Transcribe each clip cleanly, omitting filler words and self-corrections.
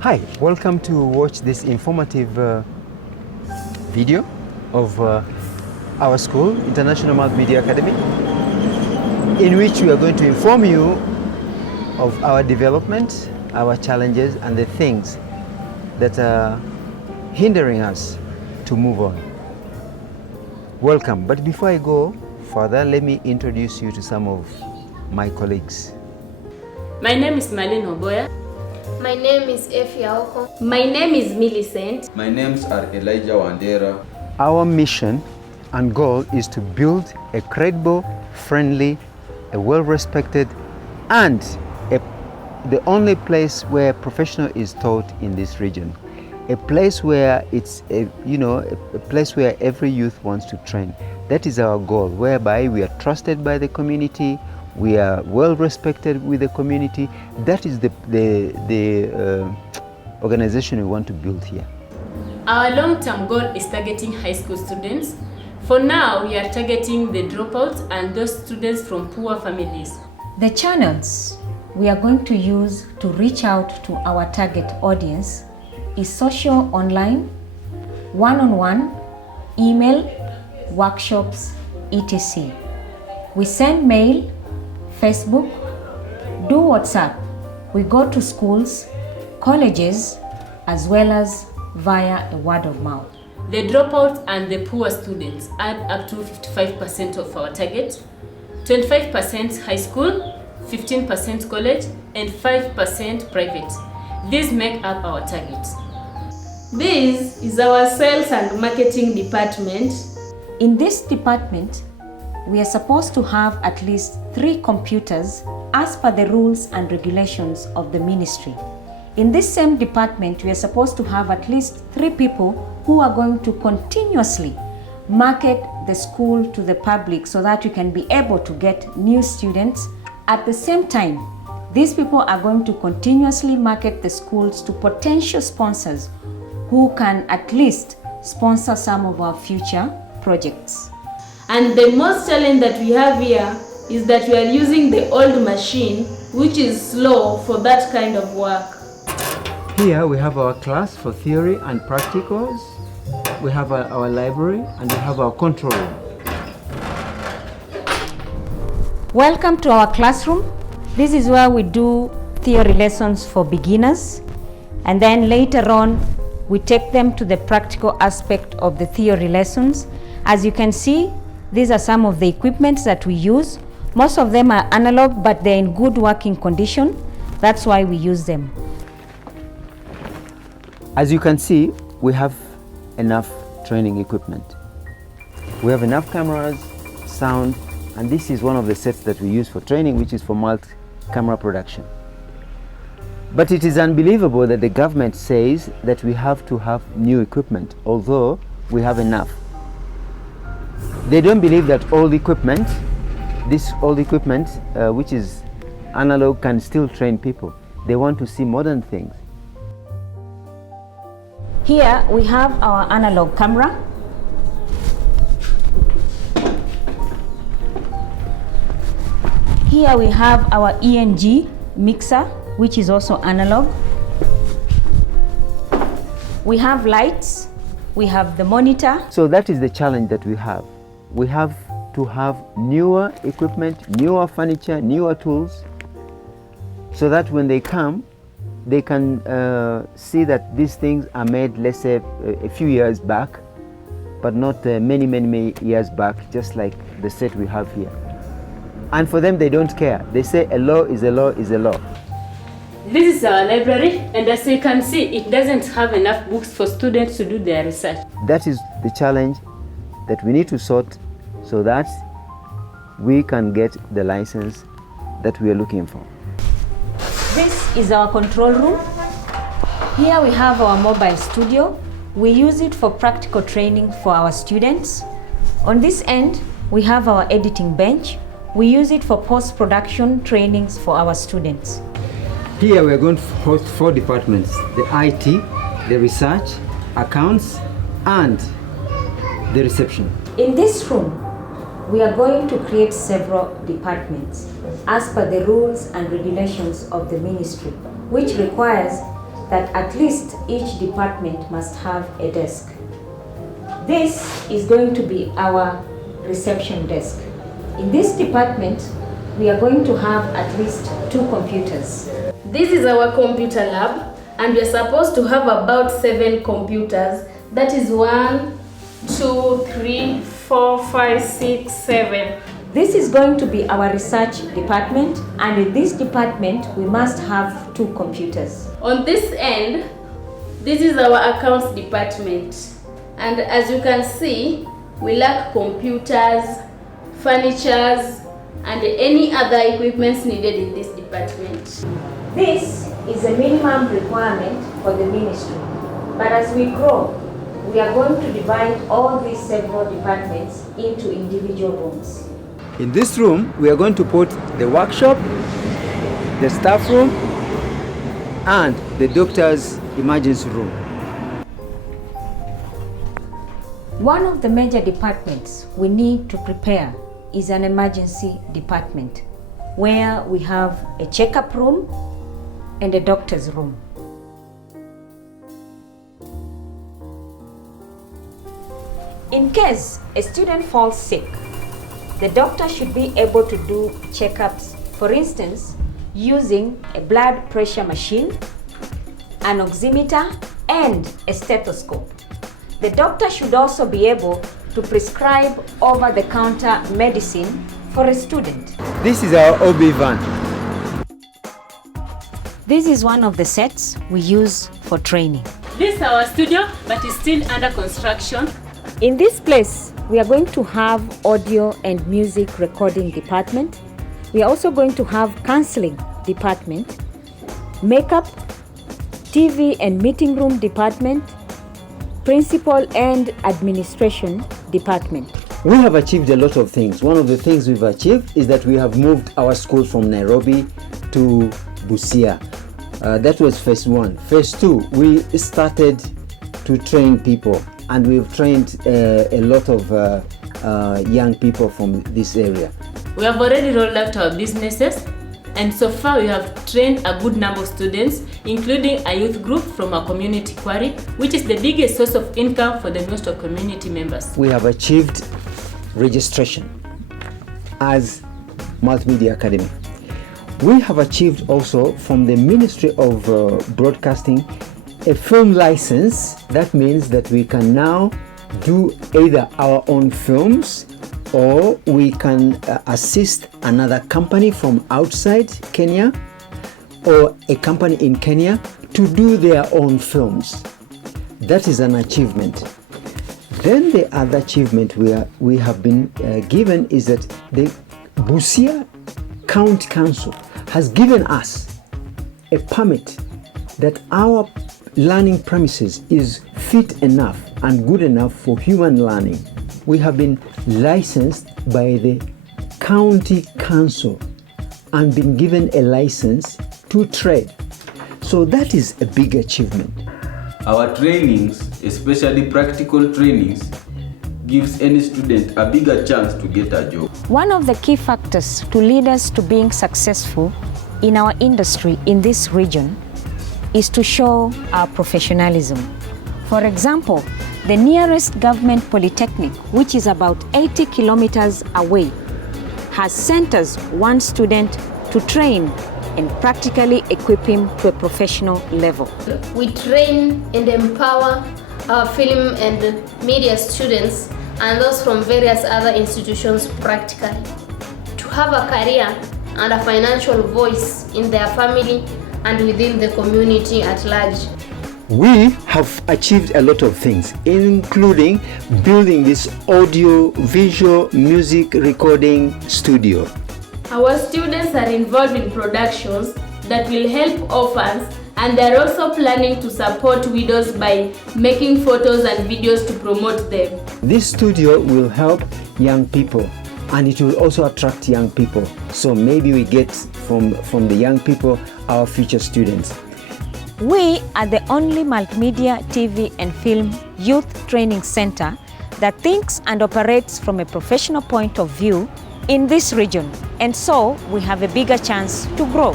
Hi, welcome to watch this informative video of our school, International MultiMedia Academy, in which we are going to inform you of our development, our challenges, and the things that are hindering us to move on. Welcome. But before I go further, let me introduce you to some of my colleagues. My name is Marlene Oboya. My name is Effie Aoko. My name is Millicent. My names are Elijah Wandera. Our mission and goal is to build a credible, friendly, a well-respected, and the only place where professional is taught in this region. A place where it's a place where every youth wants to train. That is our goal, whereby we are trusted by the community, we are well respected with the community. That is the organization we want to build here. Our long-term goal is targeting high school students. For now, we are targeting the dropouts and those students from poor families. The channels we are going to use to reach out to our target audience is social online, one-on-one, email, workshops, etc. We send mail, Facebook, do WhatsApp. We go to schools, colleges, as well as via a word of mouth. The dropouts and the poor students add up to 55% of our target, 25% high school, 15% college, and 5% private. These make up our target. This is our sales and marketing department. In this department, we are supposed to have at least 3 computers as per the rules and regulations of the ministry. In this same department, we are supposed to have at least 3 people who are going to continuously market the school to the public so that we can be able to get new students. At the same time, these people are going to continuously market the schools to potential sponsors who can at least sponsor some of our future projects. And the most challenge that we have here is that we are using the old machine, which is slow for that kind of work. Here we have our class for theory and practicals. We have our library, and we have our control room. Welcome to our classroom. This is where we do theory lessons for beginners, and then later on we take them to the practical aspect of the theory lessons. As you can see, these are some of the equipment that we use. Most of them are analog, but they're in good working condition. That's why we use them. As you can see, we have enough training equipment. We have enough cameras, sound, and this is one of the sets that we use for training, which is for multi-camera production. But it is unbelievable that the government says that we have to have new equipment, although we have enough. They don't believe that old equipment, this old equipment, which is analog, can still train people. They want to see modern things. Here we have our analog camera. Here we have our ENG mixer, which is also analog. We have lights, we have the monitor. So that is the challenge that we have. We have to have newer equipment, newer furniture, newer tools, so that when they come, they can see that these things are made, let's say, a few years back, but not many years back, just like the set we have here. And for them, they don't care. They say a law is a law is a law. This is our library, and as you can see, it doesn't have enough books for students to do their research. That is the challenge that we need to sort so that we can get the license that we are looking for. This is our control room. Here we have our mobile studio. We use it for practical training for our students. On this end, we have our editing bench. We use it for post-production trainings for our students. Here we are going to host 4 departments: the IT, the research, accounts, and the reception. In this room, we are going to create several departments as per the rules and regulations of the ministry, which requires that at least each department must have a desk. This is going to be our reception desk. In this department, we are going to have at least 2 computers. This is our computer lab, and we are supposed to have about 7 computers. That is 1, 2, 3, 4, 5, 6, 7. This is going to be our research department, and in this department, we must have 2 computers. On this end, this is our accounts department. And as you can see, we lack computers, furnitures, and any other equipments needed in this department. This is a minimum requirement for the ministry. But as we grow, we are going to divide all these several departments into individual rooms. In this room, we are going to put the workshop, the staff room, and the doctor's emergency room. One of the major departments we need to prepare is an emergency department, where we have a checkup room and a doctor's room. In case a student falls sick, the doctor should be able to do checkups, for instance, using a blood pressure machine, an oximeter, and a stethoscope. The doctor should also be able to prescribe over-the-counter medicine for a student. This is our OB van. This is one of the sets we use for training. This is our studio, but it's still under construction. In this place, we are going to have audio and music recording department. We are also going to have counseling department, makeup, TV and meeting room department, principal and administration department. We have achieved a lot of things. One of the things we've achieved is that we have moved our school from Nairobi to Busia. That was phase 1. Phase 2, we started to train people, and we've trained a lot of young people from this area. We have already rolled out our businesses, and so far we have trained a good number of students, including a youth group from our community quarry, which is the biggest source of income for the most of community members. We have achieved registration as Multimedia Academy. We have achieved also from the Ministry of Broadcasting a film license. That means that we can now do either our own films, or we can assist another company from outside Kenya or a company in Kenya to do their own films. That is an achievement. Then the other achievement we have been given is that the Busia County Council has given us a permit that our learning premises is fit enough and good enough for human learning. We have been licensed by the county council and been given a license to trade. So that is a big achievement. Our trainings, especially practical trainings, gives any student a bigger chance to get a job. One of the key factors to lead us to being successful in our industry in this region is to show our professionalism. For example, the nearest government polytechnic, which is about 80 kilometers away, has sent us one student to train and practically equip him to a professional level. We train and empower our film and media students and those from various other institutions practically to have a career and a financial voice in their family and within the community at large. We have achieved a lot of things, including building this audio, visual, music recording studio. Our students are involved in productions that will help orphans, and they are also planning to support widows by making photos and videos to promote them. This studio will help young people, and it will also attract young people. So maybe we get from the young people our future students. We are the only multimedia, TV and film youth training center that thinks and operates from a professional point of view in this region, and so we have a bigger chance to grow.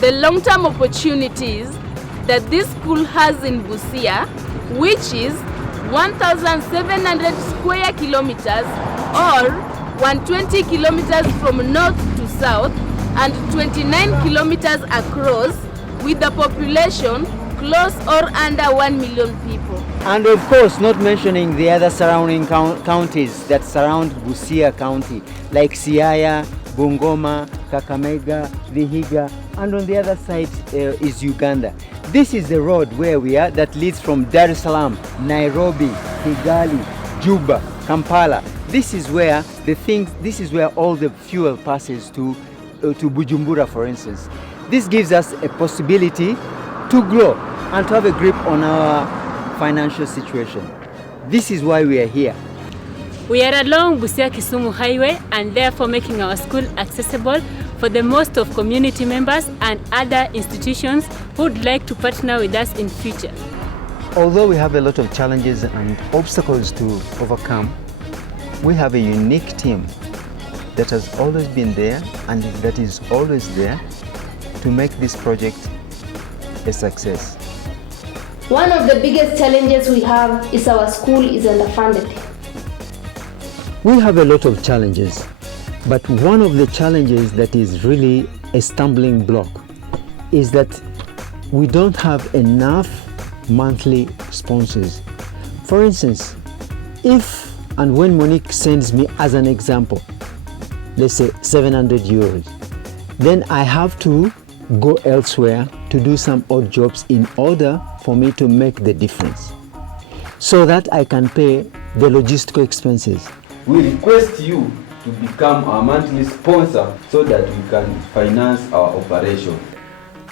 The long-term opportunities that this school has in Busia, which is 1,700 square kilometers or 120 kilometers from north to south and 29 kilometers across, with a population close or under 1 million people. And of course, not mentioning the other surrounding counties that surround Busia County, like Siaya, Bungoma, Kakamega, Vihiga, and on the other side is Uganda. This is the road where we are that leads from Dar es Salaam, Nairobi, Kigali, Juba, Kampala. This is where all the fuel passes to Bujumbura, for instance. This gives us a possibility to grow and to have a grip on our financial situation. This is why we are here. We are along Busia-Kisumu Highway and therefore making our school accessible for the most of community members and other institutions who would like to partner with us in future. Although we have a lot of challenges and obstacles to overcome, we have a unique team that has always been there and that is always there to make this project a success. One of the biggest challenges we have is our school is underfunded. We have a lot of challenges, but one of the challenges that is really a stumbling block is that we don't have enough monthly sponsors. For instance, if and when Monique sends me, as an example, let's say 700 euros, then I have to go elsewhere to do some odd jobs in order for me to make the difference, so that I can pay the logistical expenses. We request you to become our monthly sponsor so that we can finance our operation.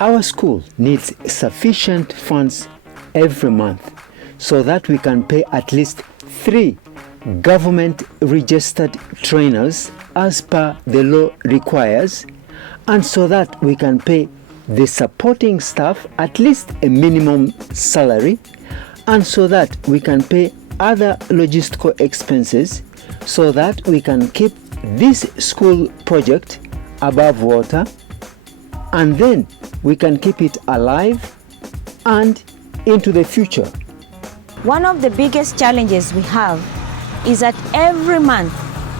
Our school needs sufficient funds every month so that we can pay at least 3 government-registered trainers as per the law requires, and so that we can pay the supporting staff at least a minimum salary, and so that we can pay other logistical expenses, so that we can keep this school project above water, and then we can keep it alive and into the future. One of the biggest challenges we have is that every month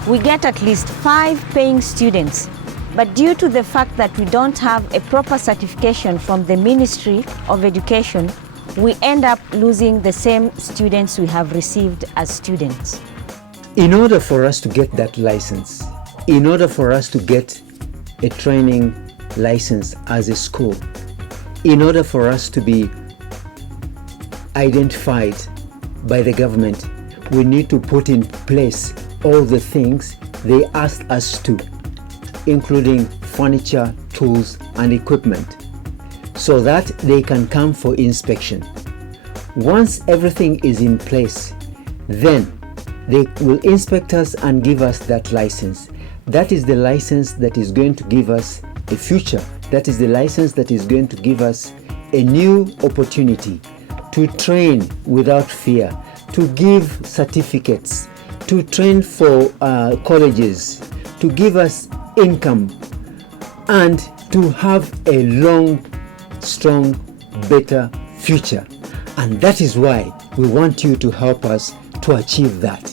we get at least 5 paying students, but due to the fact that we don't have a proper certification from the Ministry of Education, we end up losing the same students we have received as students. In order for us to get that license, in order for us to get a training license as a school, in order for us to be identified by the government, we need to put in place all the things they asked us to, including furniture, tools, and equipment, so that they can come for inspection. Once everything is in place, then they will inspect us and give us that license. That is the license that is going to give us a future. That is the license that is going to give us a new opportunity to train without fear, to give certificates, to train for colleges, to give us income, and to have a long, strong, better future. And that is why we want you to help us to achieve that.